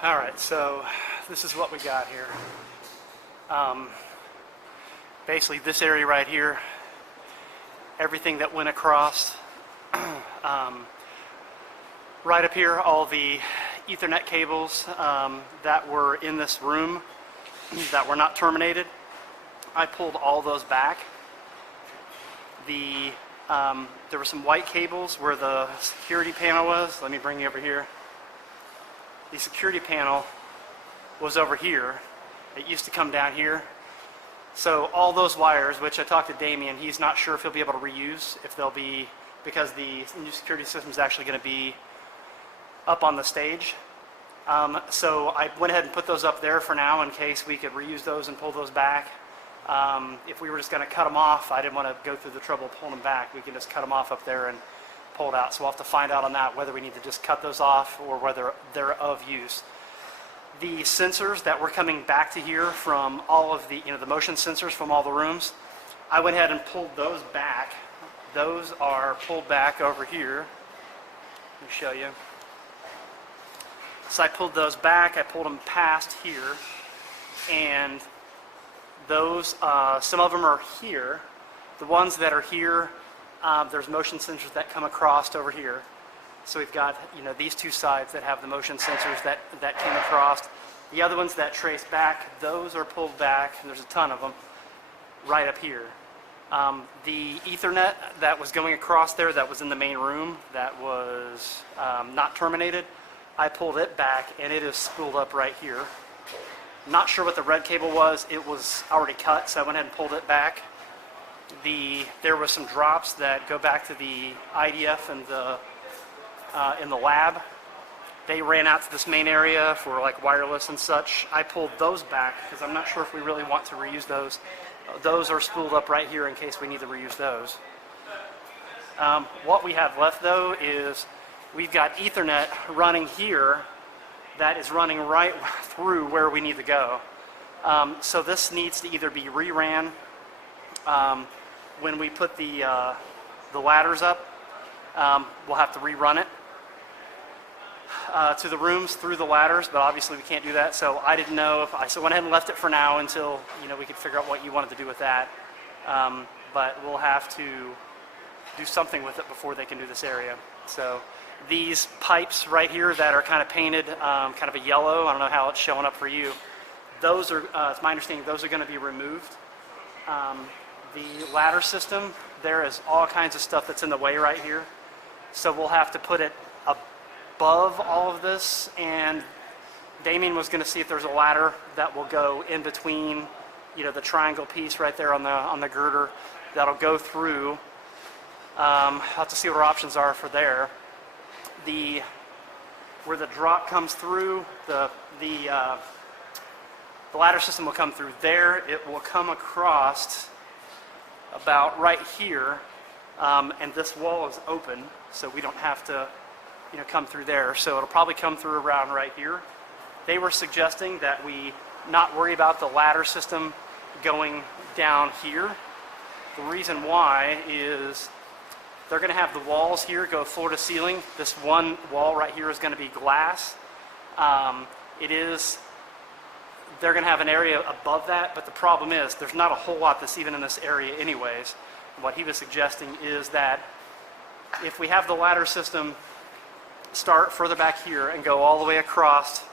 Alright, so this is what we got here. Basically this area right here, everything that went across, right up here, all the Ethernet cables that were in this room that were not terminated, I pulled all those back. There were some white cables where the security panel was. Let me bring you over here. The security panel was over here. It used to come down here. So all those wires, which I talked to Damien, he's not sure if he'll be able to reuse, if they'll be, because the new security system is actually going to be up on the stage. So I went ahead and put those up there for now in case we could reuse those and pull those back. If we were just going to cut them off, I didn't want to go through the trouble of pulling them back. We can just cut them off up there and pull it out. So we'll have to find out on that whether we need to just cut those off or whether they're of use. The sensors that were coming back to here from all of the, the motion sensors from all the rooms, I went ahead and pulled those back. Those are pulled back over here. Let me show you. So I pulled those back, I pulled them past here, and those, some of them are here. The ones that are here, there's motion sensors that come across over here. So we've got, these two sides that have the motion sensors that came across. The other ones that trace back, those are pulled back, and there's a ton of them, right up here. The Ethernet that was going across there that was in the main room that was not terminated, I pulled it back, and it is spooled up right here. Not sure what the red cable was. It was already cut, so I went ahead and pulled it back. There were some drops that go back to the IDF and in the lab. They ran out to this main area for like wireless and such. I pulled those back because I'm not sure if we really want to reuse those. Those are spooled up right here in case we need to reuse those. What we have left though is we've got Ethernet running here that is running right through where we need to go. So this needs to either be reran when we put the ladders up. We'll have to rerun it to the rooms through the ladders, but obviously we can't do that. So I didn't know if so went ahead and left it for now until we could figure out what you wanted to do with that. But we'll have to do something with it before they can do this area. So these pipes right here that are kind of painted kind of a yellow, I don't know how it's showing up for you, those are, it's my understanding, those are going to be removed. The ladder system, there is all kinds of stuff that's in the way right here. So we'll have to put it above all of this, and Damien was going to see if there's a ladder that will go in between, the triangle piece right there on the girder that'll go through. I'll have to see what our options are for there. Where the drop comes through, the ladder system will come through there. It will come across about right here, and this wall is open, so we don't have to, come through there. So it'll probably come through around right here. They were suggesting that we not worry about the ladder system going down here. The reason why is they're going to have the walls here go floor to ceiling. This one wall right here is going to be glass. They're going to have an area above that, but the problem is there's not a whole lot that's even in this area anyways. What he was suggesting is that if we have the ladder system start further back here and go all the way across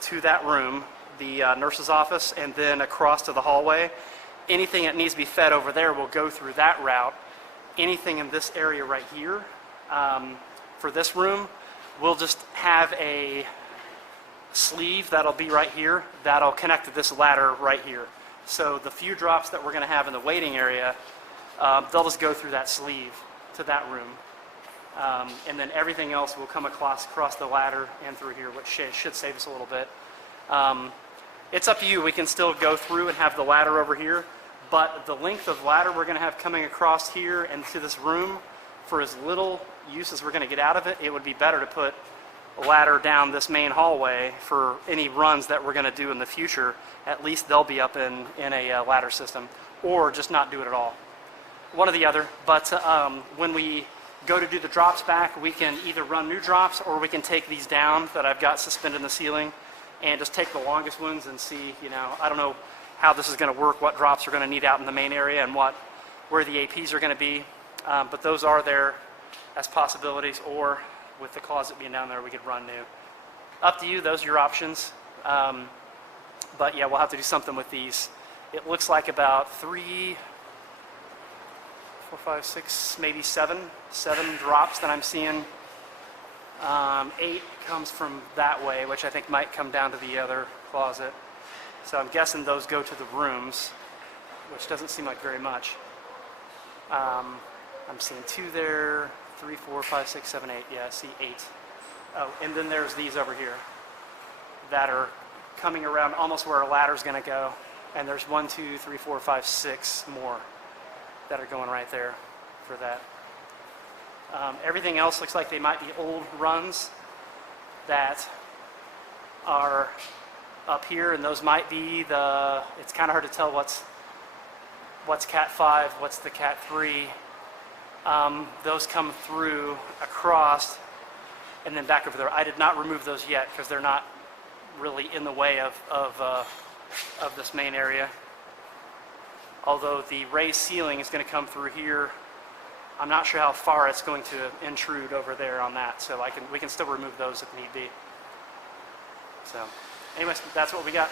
to that room, the nurse's office, and then across to the hallway, anything that needs to be fed over there will go through that route. Anything in this area right here, for this room, we'll just have a sleeve that'll be right here that'll connect to this ladder right here. So the few drops that we're going to have in the waiting area, they'll just go through that sleeve to that room. And then everything else will come across the ladder and through here, which should save us a little bit. It's up to you. We can still go through and have the ladder over here. But the length of ladder we're going to have coming across here and to this room, for as little use as we're going to get out of it, it would be better to put a ladder down this main hallway for any runs that we're going to do in the future. At least they'll be up in a ladder system, or just not do it at all. One or the other. But when we go to do the drops back, we can either run new drops or we can take these down that I've got suspended in the ceiling and just take the longest ones and see, I don't know how this is going to work, what drops are going to need out in the main area, and where the APs are going to be. But those are there as possibilities, or with the closet being down there, we could run new. Up to you, those are your options. But yeah, we'll have to do something with these. It looks like about 3, 4, 5, 6, maybe 7 drops that I'm seeing. 8 comes from that way, which I think might come down to the other closet. So I'm guessing those go to the rooms, which doesn't seem like very much. I'm seeing 2 there, 3, 4, 5, 6, 7, 8. Yeah, I see 8. Oh, and then there's these over here that are coming around almost where our ladder's going to go. And there's 1, 2, 3, 4, 5, 6 more that are going right there for that. Everything else looks like they might be old runs that are up here, and those might be it's kind of hard to tell what's Cat 5, what's the Cat 3. Those come through across and then back over there. I did not remove those yet because they're not really in the way of this main area. Although the raised ceiling is going to come through here, I'm not sure how far it's going to intrude over there on that, so we can still remove those if need be. So anyways, that's what we got.